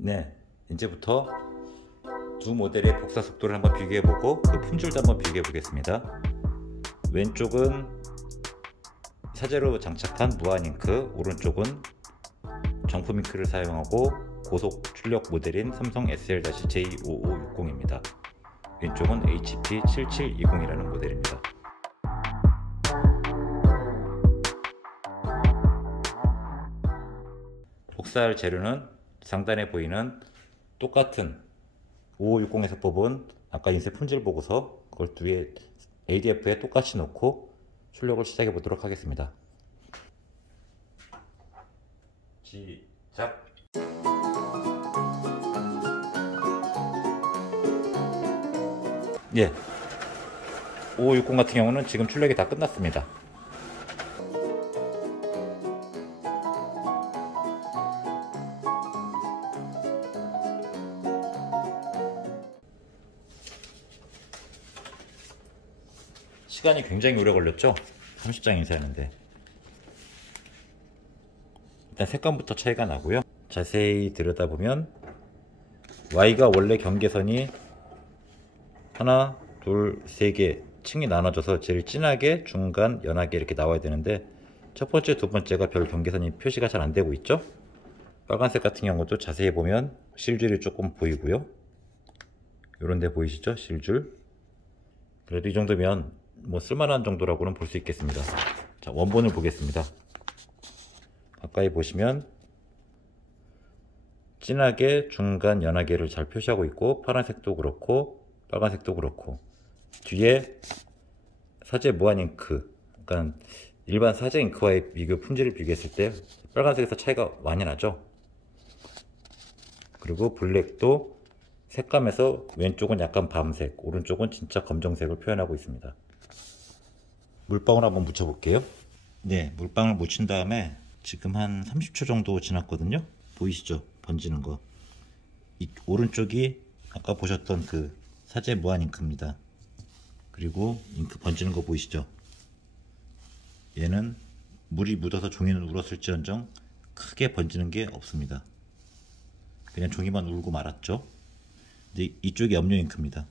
네, 이제부터 두 모델의 복사 속도를 한번 비교해보고 그 품질도 한번 비교해보겠습니다. 왼쪽은 사제로 장착한 무한 잉크, 오른쪽은 정품 잉크를 사용하고 고속 출력 모델인 삼성 SL-J5560입니다. 왼쪽은 HP7720이라는 모델입니다. 복사할 재료는 상단에 보이는 똑같은 5560에서 뽑은 아까 인쇄 품질 보고서, 그걸 뒤에 ADF에 똑같이 놓고 출력을 시작해 보도록 하겠습니다. 시작. 예, 5560 같은 경우는 지금 출력이 다 끝났습니다. 시간이 굉장히 오래 걸렸죠? 30장 인쇄하는데. 일단 색감부터 차이가 나고요. 자세히 들여다보면 Y가 원래 경계선이 하나, 둘, 세 개 층이 나눠져서 제일 진하게, 중간, 연하게 이렇게 나와야 되는데 첫 번째, 두 번째가 별 경계선이 표시가 잘 안 되고 있죠? 빨간색 같은 경우도 자세히 보면 실줄이 조금 보이고요. 요런 데 보이시죠? 실줄. 그래도 이 정도면 뭐 쓸만한 정도라고는 볼 수 있겠습니다. 자, 원본을 보겠습니다. 가까이 보시면 진하게, 중간, 연하게를 잘 표시하고 있고, 파란색도 그렇고 빨간색도 그렇고, 뒤에 사제 무한 잉크, 그러니까 일반 사제 잉크와의 비교 품질을 비교했을 때 빨간색에서 차이가 많이 나죠. 그리고 블랙도 색감에서 왼쪽은 약간 밤색, 오른쪽은 진짜 검정색을 표현하고 있습니다. 물방울 한번 묻혀 볼게요. 네, 물방울 묻힌 다음에 지금 한 30초 정도 지났거든요. 보이시죠? 번지는 거. 이 오른쪽이 아까 보셨던 그 사제 무한 잉크입니다. 그리고 잉크 번지는 거 보이시죠? 얘는 물이 묻어서 종이는 울었을지언정 크게 번지는 게 없습니다. 그냥 종이만 울고 말았죠. 근데 이쪽이 염료 잉크입니다.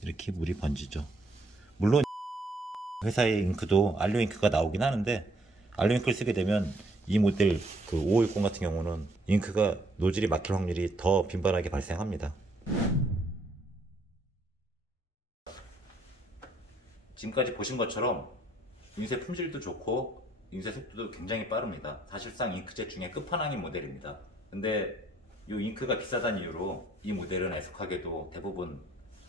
이렇게 물이 번지죠. 물론 회사의 잉크도 알료 잉크가 나오긴 하는데, 알료 잉크를 쓰게 되면 이 모델 그 5560 같은 경우는 잉크가 노즐이 막힐 확률이 더 빈번하게 발생합니다. 지금까지 보신 것처럼 인쇄 품질도 좋고 인쇄 속도도 굉장히 빠릅니다. 사실상 잉크젯 중에 끝판왕인 모델입니다. 근데 이 잉크가 비싸다는 이유로 이 모델은 애석하게도 대부분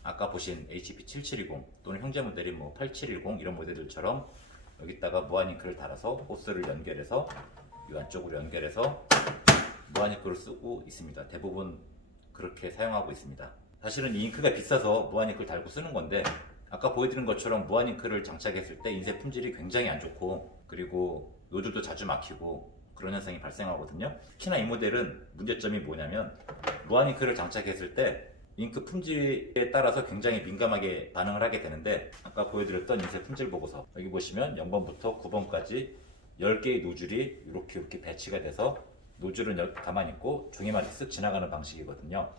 아까 보신 HP7720 또는 형제 모델인 뭐 8710 이런 모델들처럼 여기다가 무한 잉크를 달아서 호스를 연결해서 이 안쪽으로 연결해서 무한 잉크를 쓰고 있습니다. 대부분 그렇게 사용하고 있습니다. 사실은 이 잉크가 비싸서 무한 잉크를 달고 쓰는 건데, 아까 보여드린 것처럼 무한 잉크를 장착했을 때 인쇄 품질이 굉장히 안 좋고, 그리고 노즐도 자주 막히고 그런 현상이 발생하거든요. 특히나 이 모델은 문제점이 뭐냐면 무한 잉크를 장착했을 때 잉크 품질에 따라서 굉장히 민감하게 반응을 하게 되는데, 아까 보여드렸던 인쇄 품질 보고서 여기 보시면 0번부터 9번까지 10개의 노즐이 이렇게 배치가 돼서 노즐은 가만히 있고 종이만 쓱 지나가는 방식이거든요.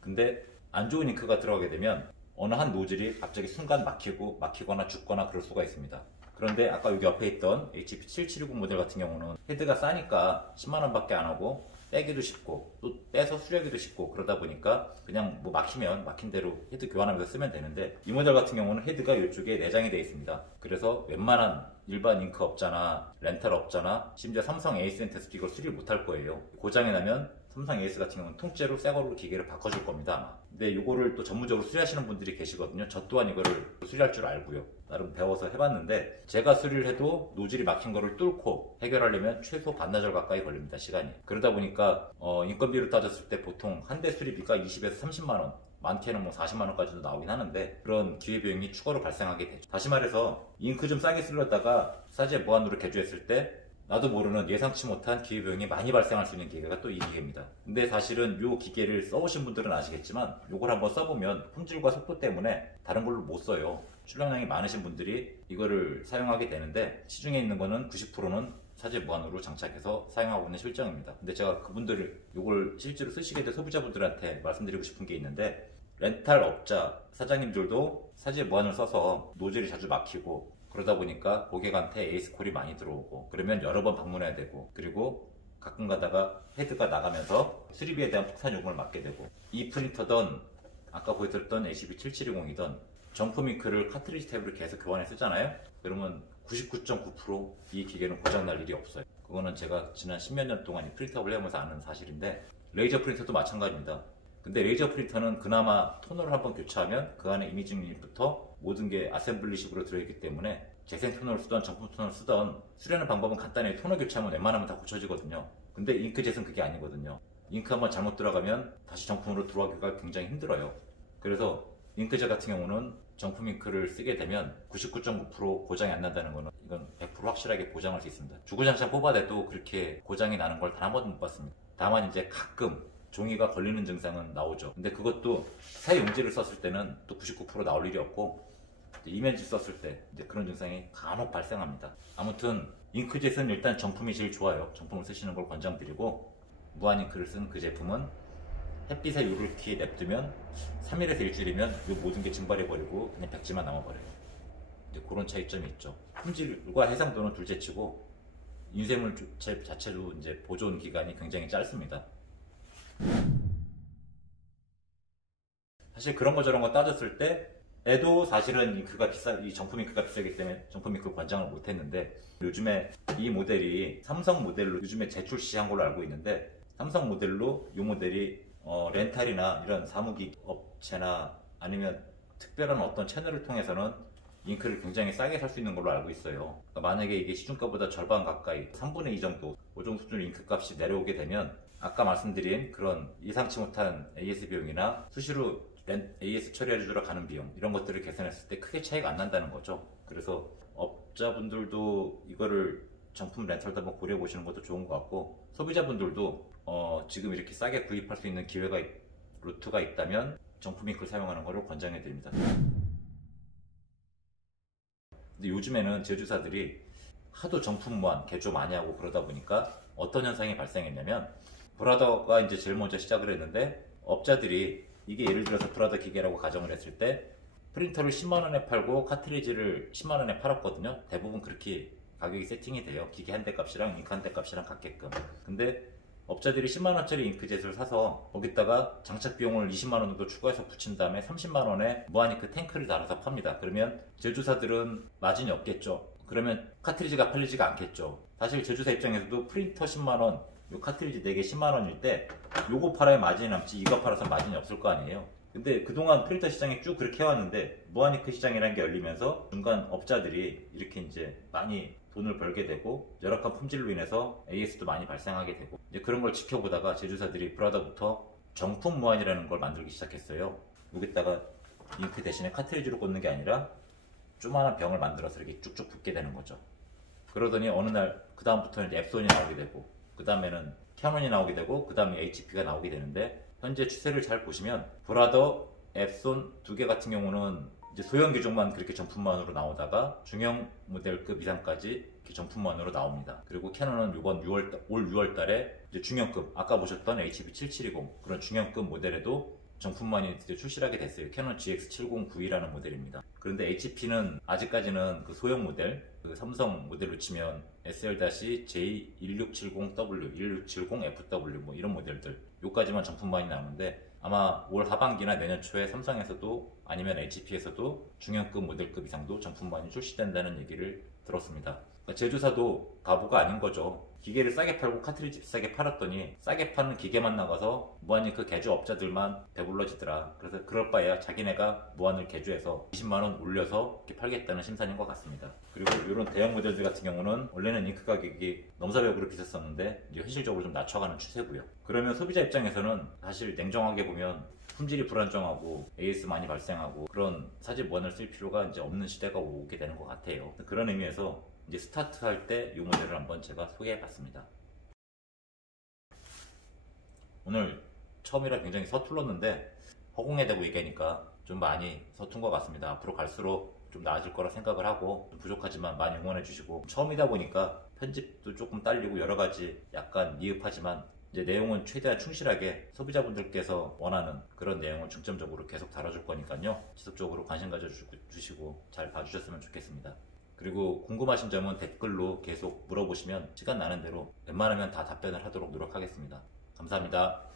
근데 안 좋은 잉크가 들어가게 되면 어느 한 노즐이 갑자기 순간 막히거나 죽거나 그럴 수가 있습니다. 그런데 아까 여기 옆에 있던 HP7720 모델 같은 경우는 헤드가 싸니까 10만원 밖에 안 하고 빼기도 쉽고 또 빼서 수리하기도 쉽고, 그러다 보니까 그냥 뭐 막히면 막힌 대로 헤드 교환하면서 쓰면 되는데, 이 모델 같은 경우는 헤드가 이쪽에 내장이 되어 있습니다. 그래서 웬만한 일반 잉크 업자나 렌탈 업자나 심지어 삼성 에이스한테서도 이걸 수리를 못할 거예요. 고장이 나면 삼성 에이스 같은 경우는 통째로 새 거로 기계를 바꿔줄 겁니다 아마. 근데 이거를 또 전문적으로 수리하시는 분들이 계시거든요. 저 또한 이거를 수리할 줄 알고요. 나름 배워서 해봤는데, 제가 수리를 해도 노즐이 막힌 거를 뚫고 해결하려면 최소 반나절 가까이 걸립니다, 시간이. 그러다 보니까 인건비로 따졌을 때 보통 한 대 수리비가 20에서 30만원, 많게는 뭐 40만원까지도 나오긴 하는데, 그런 기회비용이 추가로 발생하게 되죠. 다시 말해서 잉크 좀 싸게 쓰려다가 사제 무한으로 개조했을 때 나도 모르는 예상치 못한 기회비용이 많이 발생할 수 있는 기계가 또 이 기계입니다. 근데 사실은 이 기계를 써보신 분들은 아시겠지만 이걸 한번 써보면 품질과 속도 때문에 다른 걸로 못 써요. 출력량이 많으신 분들이 이거를 사용하게 되는데, 시중에 있는 거는 90%는 사제 무한으로 장착해서 사용하고 있는 실정입니다. 근데 제가 그분들을 이걸 실제로 쓰시게 된 소비자분들한테 말씀드리고 싶은 게 있는데, 렌탈 업자 사장님들도 사제 무한을 써서 노즐이 자주 막히고 그러다 보니까 고객한테 에이스콜이 많이 들어오고, 그러면 여러 번 방문해야 되고, 그리고 가끔 가다가 헤드가 나가면서 수리비에 대한 폭탄 요금을 맞게 되고, 이 프린터든 아까 보여드렸던 HB7720이던 정품 잉크를 카트리지 탭으로 계속 교환해 쓰잖아요. 그러면 99.9% 이 기계는 고장날 일이 없어요. 그거는 제가 지난 10몇 년 동안 이 프린터를 해오면서 아는 사실인데, 레이저 프린터도 마찬가지입니다. 근데 레이저 프린터는 그나마 토너를 한번 교체하면 그 안에 이미징 유닛부터 모든 게 아셈블리식으로 들어있기 때문에 재생 토너를 쓰던 정품 토너를 쓰던 수리하는 방법은 간단해요. 토너 교체하면 웬만하면 다 고쳐지거든요. 근데 잉크젯은 그게 아니거든요. 잉크 한번 잘못 들어가면 다시 정품으로 들어가기가 굉장히 힘들어요. 그래서 잉크젯 같은 경우는 정품 잉크를 쓰게 되면 99.9% 고장이 안 난다는 거는 이건 100% 확실하게 보장할 수 있습니다. 주구장창 뽑아대도 그렇게 고장이 나는 걸 단 한 번도 못 봤습니다. 다만 이제 가끔 종이가 걸리는 증상은 나오죠. 근데 그것도 새 용지를 썼을 때는 또 99% 나올 일이 없고, 이면지 썼을 때 이제 그런 증상이 간혹 발생합니다. 아무튼 잉크젯은 일단 정품이 제일 좋아요. 정품을 쓰시는 걸 권장드리고, 무한 잉크를 쓴 그 제품은 햇빛에 이렇게 냅두면 3일에서 일주일이면 이 모든 게 증발해버리고 그냥 백지만 남아버려요. 이제 그런 차이점이 있죠. 품질과 해상도는 둘째치고 인쇄물 자체도 이제 보존 기간이 굉장히 짧습니다. 사실 그런 거 저런 거 따졌을 때에도 사실은 잉크가 이 정품 잉크가 비싸기 때문에 정품 잉크 권장을 못 했는데, 요즘에 이 모델이 삼성 모델로 요즘에 재출시한 걸로 알고 있는데, 삼성 모델로 이 모델이 렌탈이나 이런 사무기 업체나 아니면 특별한 어떤 채널을 통해서는 잉크를 굉장히 싸게 살 수 있는 걸로 알고 있어요. 그러니까 만약에 이게 시중가보다 절반 가까이 3분의 2 정도, 그 정도 수준의 잉크 값이 내려오게 되면 아까 말씀드린 그런 예상치 못한 AS 비용이나 수시로 AS 처리해주러 가는 비용, 이런 것들을 계산했을 때 크게 차이가 안 난다는 거죠. 그래서 업자분들도 이거를 정품 렌탈도 한번 고려해 보시는 것도 좋은 것 같고, 소비자분들도 지금 이렇게 싸게 구입할 수 있는 기회가 루트가 있다면 정품 잉크를 사용하는 것을 권장해 드립니다. 근데 요즘에는 제조사들이 하도 정품 무한 개조 많이 하고 그러다 보니까 어떤 현상이 발생했냐면, 브라더가 이제 제일 먼저 시작을 했는데, 업자들이 이게 예를 들어서 브라더 기계라고 가정을 했을 때 프린터를 10만원에 팔고 카트리지를 10만원에 팔았거든요. 대부분 그렇게 가격이 세팅이 돼요. 기계 한 대 값이랑 잉크 한 대 값이랑 같게끔. 근데 업자들이 10만원짜리 잉크젯을 사서 거기다가 장착 비용을 20만원 정도 추가해서 붙인 다음에 30만원에 무한잉크 탱크를 달아서 팝니다. 그러면 제조사들은 마진이 없겠죠. 그러면 카트리지가 팔리지가 않겠죠. 사실 제조사 입장에서도 프린터 10만원, 요 카트리지 4개 10만원일 때 요거 팔아야 마진이 남지 이거 팔아서 마진이 없을 거 아니에요. 근데 그동안 프린터 시장이 쭉 그렇게 해왔는데, 무한잉크 시장이라는 게 열리면서 중간 업자들이 이렇게 이제 많이 돈을 벌게 되고 열악한 품질로 인해서 AS도 많이 발생하게 되고, 이제 그런 걸 지켜보다가 제조사들이 브라더부터 정품 무한이라는 걸 만들기 시작했어요. 여기다가 잉크 대신에 카트리지로 꽂는 게 아니라 조그마한 병을 만들어서 이렇게 쭉쭉 붓게 되는 거죠. 그러더니 어느 날 그 다음부터는 앱손이 나오게 되고, 그 다음에는 캐논이 나오게 되고, 그 다음에 HP가 나오게 되는데, 현재 추세를 잘 보시면 브라더, 앱손 두 개 같은 경우는 이제 소형 기종만 그렇게 정품만으로 나오다가 중형 모델급 이상까지 이렇게 정품만으로 나옵니다. 그리고 캐논은 올 6월 달에 이제 중형급, 아까 보셨던 HB7720 그런 중형급 모델에도 정품만이 드디어 출시하게 됐어요. 캐논 GX7092라는 모델입니다. 그런데 HP는 아직까지는 그 소형 모델, 그 삼성 모델로 치면 SL-J1670W, 1670FW 뭐 이런 모델들, 요까지만 정품만이 나오는데, 아마 올 하반기나 내년 초에 삼성에서도 아니면 HP에서도 중형급 모델급 이상도 정품만이 출시된다는 얘기를 들었습니다. 그러니까 제조사도 바보가 아닌 거죠. 기계를 싸게 팔고 카트리지 비싸게 팔았더니 싸게 파는 기계만 나가서 무한잉크 개조업자들만 배불러지더라. 그래서 그럴 바에야 자기네가 무한을 개조해서 20만원 올려서 이렇게 팔겠다는 심산인 것 같습니다. 그리고 이런 대형 모델들 같은 경우는 원래는 잉크 가격이 넘사벽으로 비쌌었는데 이제 현실적으로 좀 낮춰가는 추세고요. 그러면 소비자 입장에서는 사실 냉정하게 보면 품질이 불안정하고 AS 많이 발생하고 그런 사제 무한을 쓸 필요가 이제 없는 시대가 오게 되는 것 같아요. 그런 의미에서 이제 스타트할 때 이 모델을 한번 제가 소개해 봤습니다. 오늘 처음이라 굉장히 서툴렀는데 허공에 대고 얘기하니까 좀 많이 서툰 것 같습니다. 앞으로 갈수록 좀 나아질 거라 생각을 하고, 좀 부족하지만 많이 응원해 주시고, 처음이다 보니까 편집도 조금 딸리고 여러 가지 약간 미흡하지만 이제 내용은 최대한 충실하게 소비자분들께서 원하는 그런 내용을 중점적으로 계속 다뤄줄 거니까요. 지속적으로 관심 가져주시고 잘 봐주셨으면 좋겠습니다. 그리고 궁금하신 점은 댓글로 계속 물어보시면 시간 나는 대로 웬만하면 다 답변을 하도록 노력하겠습니다. 감사합니다.